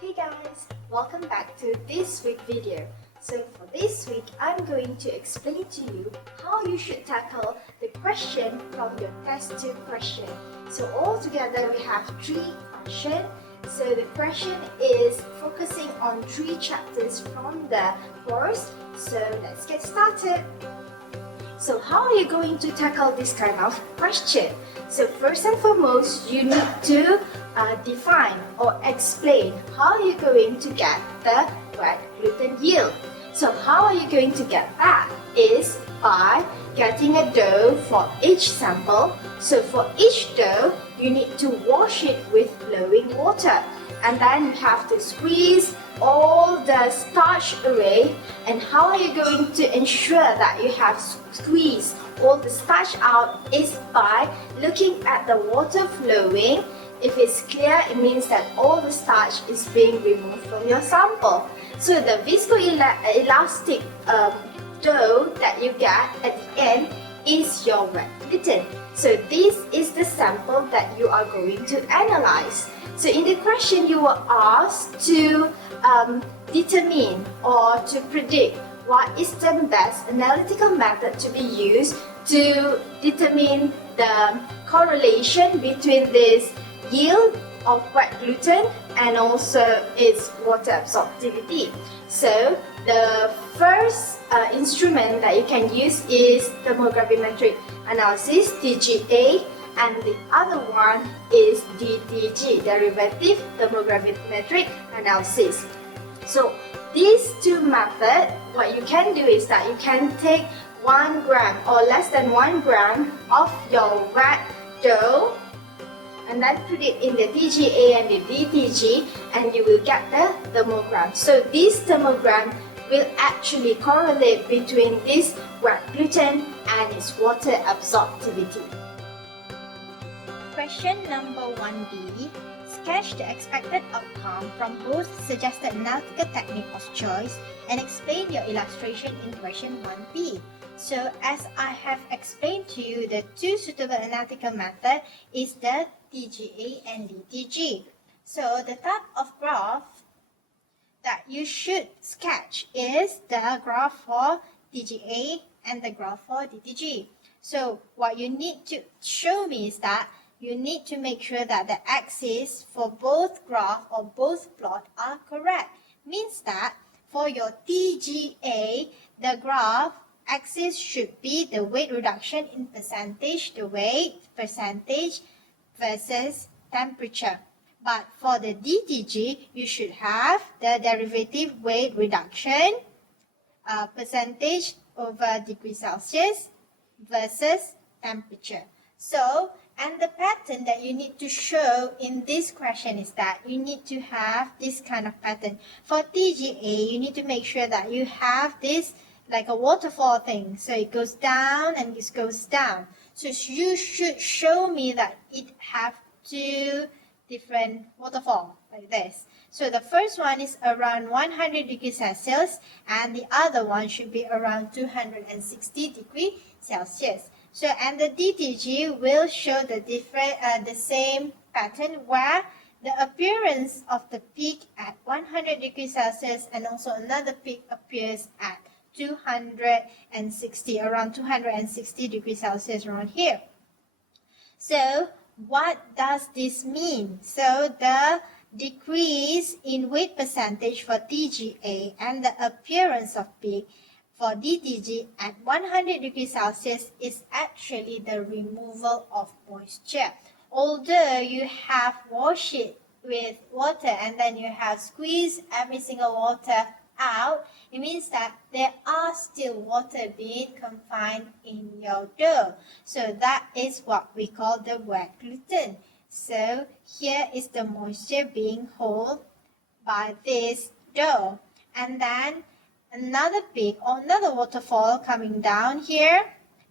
Hey guys, welcome back to this week video. So for this week, I'm going to explain to you how you should tackle the question from your test 2 question. So altogether we have 3 questions. So the question is focusing on 3 chapters from the course. So let's get started. So how are you going to tackle this kind of question? So first and foremost, you need to define or explain how you're going to get the wet gluten yield. So how are you going to get that? Is by getting a dough for each sample. So for each dough, you need to wash it with flowing water. And then you have to squeeze all the starch away. And how are you going to ensure that you have squeezed all the starch out is by looking at the water flowing. If it's clear, it means that all the starch is being removed from your sample. So the viscoelastic dough that you get at the end is your wet gluten. So this is the sample that you are going to analyze. So in the question, you were asked to determine or to predict what is the best analytical method to be used to determine the correlation between this yield of wet gluten and also its water absorptivity. So the first instrument that you can use is thermogravimetric analysis, TGA, and the other one is DTG, derivative thermogravimetric analysis. So these 2 methods, what you can do is that you can take 1 gram or less than 1 gram of your wet dough and then put it in the TGA and the DTG, and you will get the thermogram. So this thermogram will actually correlate between this wet gluten and its water absorptivity. Question number 1B. Sketch the expected outcome from both suggested analytical technique of choice and explain your illustration in question 1B. So as I have explained to you, the 2 suitable analytical method is the TGA and DTG. So the type of graph that you should sketch is the graph for TGA and the graph for DTG. So what you need to show me is that you need to make sure that the axes for both graph or both plot are correct. Means that for your TGA, the graph axis should be the weight reduction in percentage, the weight percentage versus temperature. But for the DTG, you should have the derivative weight reduction percentage over degrees Celsius versus temperature. So, and the pattern that you need to show in this question is that you need to have this kind of pattern. For TGA, you need to make sure that you have this like a waterfall thing. So it goes down and this goes down. So you should show me that it have 2 different waterfall like this. So the first one is around 100 degrees Celsius and the other one should be around 260 degrees Celsius. So and the DTG will show the the same pattern where the appearance of the peak at 100 degrees Celsius and also another peak appears at 260, around 260 degrees Celsius around here. So what does this mean? So the decrease in weight percentage for TGA and the appearance of peak for DTG at 100 degrees Celsius is actually the removal of moisture. Although you have washed it with water and then you have squeezed every single water out, it means that there are still water being confined in your dough. So that is what we call the wet gluten. So here is the moisture being held by this dough. And then another peak or another waterfall coming down here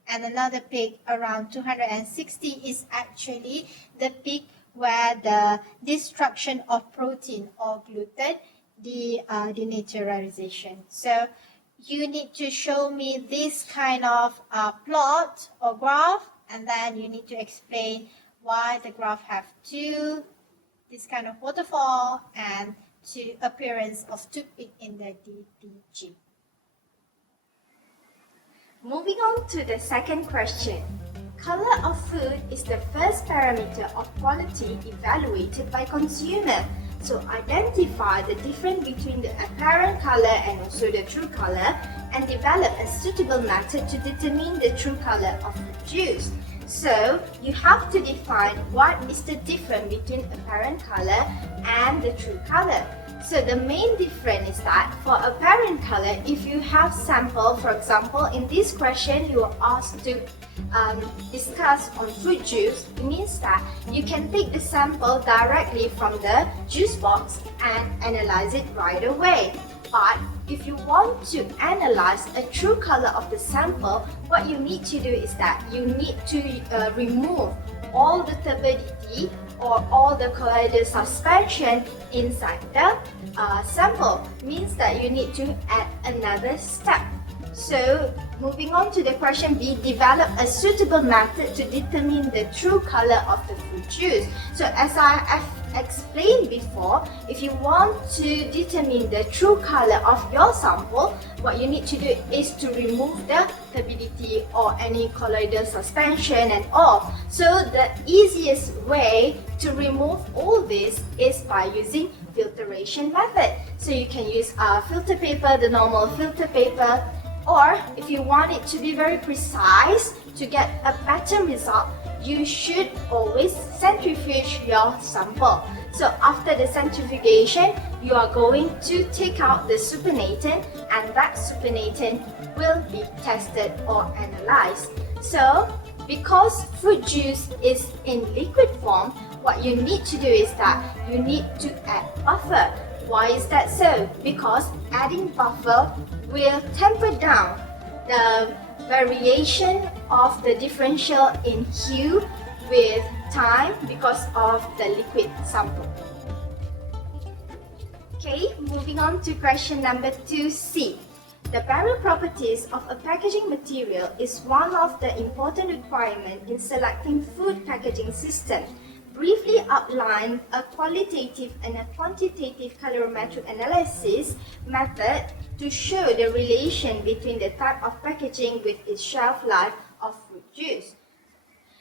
and another peak around 260 is actually the peak where the destruction of protein or gluten, the denaturalization. So you need to show me this kind of plot or graph, and then you need to explain why the graph have this kind of waterfall and to appearance of toothpick in the DDG. Moving on to the second question. Color of food is the first parameter of quality evaluated by consumer. So identify the difference between the apparent color and also the true color and develop a suitable method to determine the true color of the juice. So you have to define what is the difference between apparent color and the true color. So the main difference is that for apparent color, if you have sample, for example, in this question you are asked to discuss on fruit juice, it means that you can take the sample directly from the juice box and analyze it right away. But if you want to analyze a true color of the sample, what you need to do is that you need to remove all the turbidity or all the colloidal suspension inside the sample. Means that you need to add another step. So moving on to the question B, develop a suitable method to determine the true color of the fruit juice. So as I have explained before, if you want to determine the true color of your sample, what you need to do is to remove the turbidity or any colloidal suspension and all. So the easiest way to remove all this is by using filtration method. So you can use filter paper, the normal filter paper, or if you want it to be very precise to get a better result, you should always centrifuge your sample. So after the centrifugation, you are going to take out the supernatant and that supernatant will be tested or analyzed. So because fruit juice is in liquid form, what you need to do is that you need to add buffer. Why is that so? Because adding buffer will temper down the variation of the differential in hue with time because of the liquid sample. Okay, moving on to question number 2C. The barrier properties of a packaging material is one of the important requirements in selecting food packaging system. Briefly outline a qualitative and a quantitative calorimetric analysis method to show the relation between the type of packaging with its shelf life of fruit juice.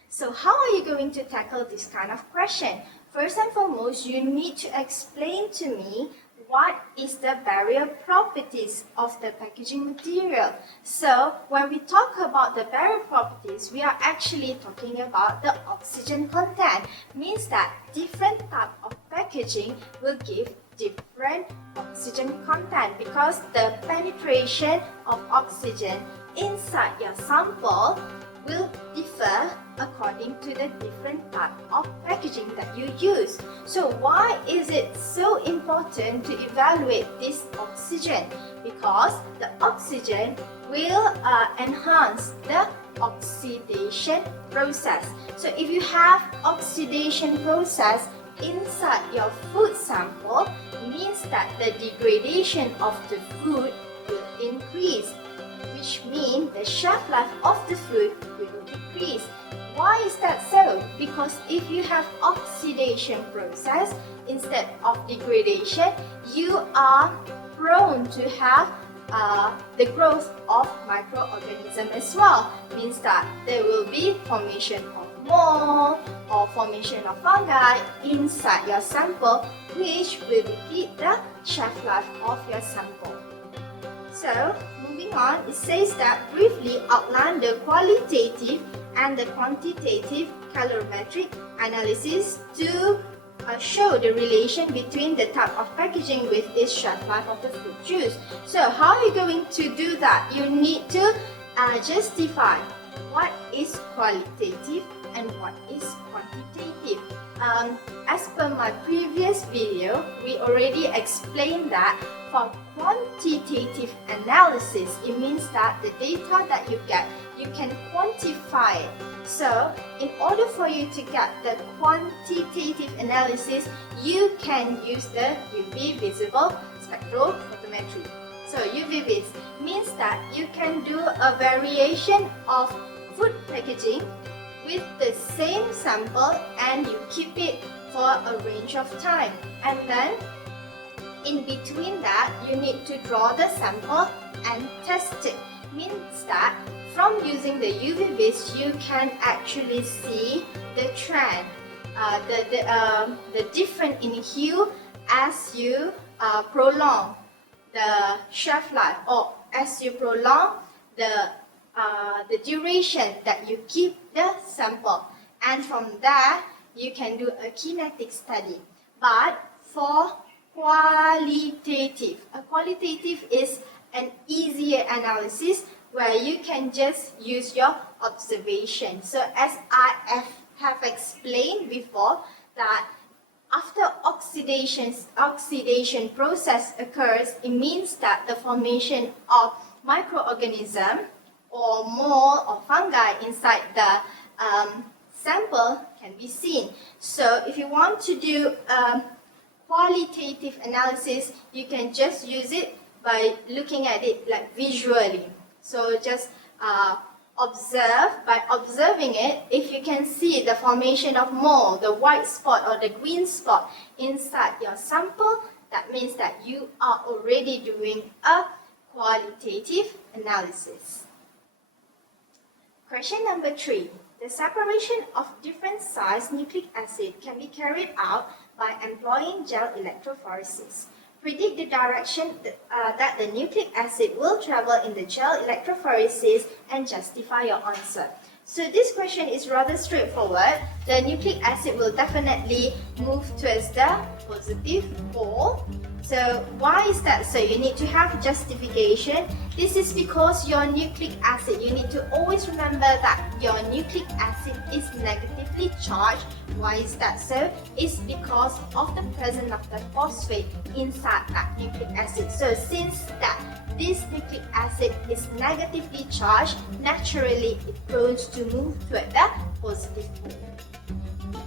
So how are you going to tackle this kind of question? First and foremost, you need to explain to me what is the barrier properties of the packaging material. So when we talk about the barrier properties, we are actually talking about the oxygen content. Means that different type of packaging will give different oxygen content because the penetration of oxygen inside your sample will differ according to the different type of packaging that you use. So why is it so important to evaluate this oxygen? Because the oxygen will enhance the oxidation process. So if you have oxidation process inside your food sample, means that the degradation of the food will increase, which means the shelf life of the food will decrease. Why is that so? Because if you have oxidation process instead of degradation, you are prone to have the growth of microorganisms as well. Means that there will be formation of mold or formation of fungi inside your sample, which will deplete the shelf life of your sample. So, moving on, it says that briefly outline the qualitative and the quantitative calorimetric analysis to show the relation between the type of packaging with its shelf life of the fruit juice. So, how are you going to do that? You need to justify what is qualitative and what is quantitative. As per my previous video, we already explained that for quantitative analysis, it means that the data that you get, you can quantify it. So, in order for you to get the quantitative analysis, you can use the UV visible spectrophotometry. So, UV-vis means that you can do a variation of food packaging with the same sample and you keep it for a range of time. And then In between that, you need to draw the sample and test it. Means that from using the UV vis, you can actually see the trend, the difference in hue as you prolong the shelf life, or as you prolong the duration that you keep the sample. And from that, you can do a kinetic study. But for qualitative is an easier analysis where you can just use your observation. So as I have explained before, that after oxidation process occurs, it means that the formation of microorganism or mold or fungi inside the sample can be seen. So if you want to do qualitative analysis, you can just use it by looking at it like visually. So just observe. By observing it, if you can see the formation of mold, the white spot or the green spot inside your sample, that means that you are already doing a qualitative analysis. Question number 3. The separation of different size nucleic acid can be carried out by employing gel electrophoresis. Predict the direction that the nucleic acid will travel in the gel electrophoresis and justify your answer. So this question is rather straightforward. The nucleic acid will definitely move towards the positive pole. So why is that? So you need to have justification. This is because your nucleic acid, you need to always remember that your nucleic acid is negatively charged. Why is that so? It's because of the presence of the phosphate inside that nucleic acid. So since that this nucleic acid is negatively charged, naturally it goes to move toward the positive pole.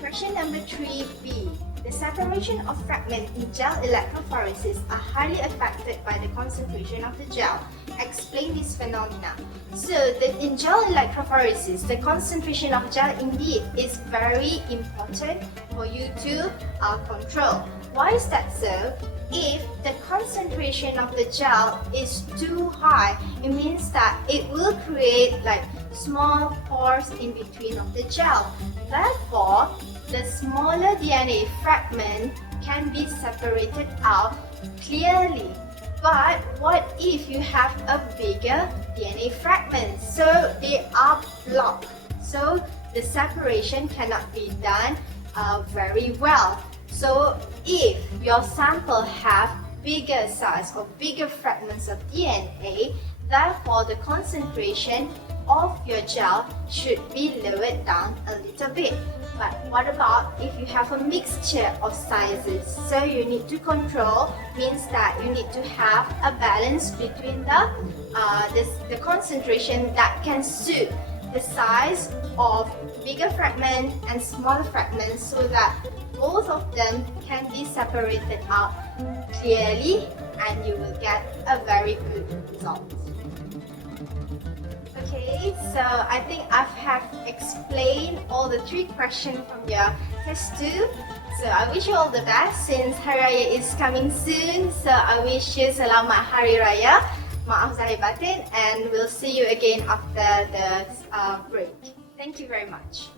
Question number 3b. The separation of fragments in gel electrophoresis are highly affected by the concentration of the gel. Explain this phenomena. So in gel electrophoresis, the concentration of gel indeed is very important for you to control. Why is that so? If the concentration of the gel is too high, it means that it will create like small pores in between of the gel. Therefore, the smaller DNA fragment can be separated out clearly. But what if you have a bigger DNA fragment? So they are blocked. So the separation cannot be done very well. So if your sample have bigger size or bigger fragments of DNA, therefore the concentration of your gel should be lowered down a little bit. But what about if you have a mixture of sizes? So you need to control, means that you need to have a balance between the concentration that can suit the size of bigger fragment and smaller fragments, so that both of them can be separated out clearly and you will get a very good result. Okay, so I think I have explained all the 3 questions from your test 2. So I wish you all the best since Hari Raya is coming soon. So I wish you Selamat Hari Raya, Maaf Zahir Batin, and we'll see you again after the break. Thank you very much.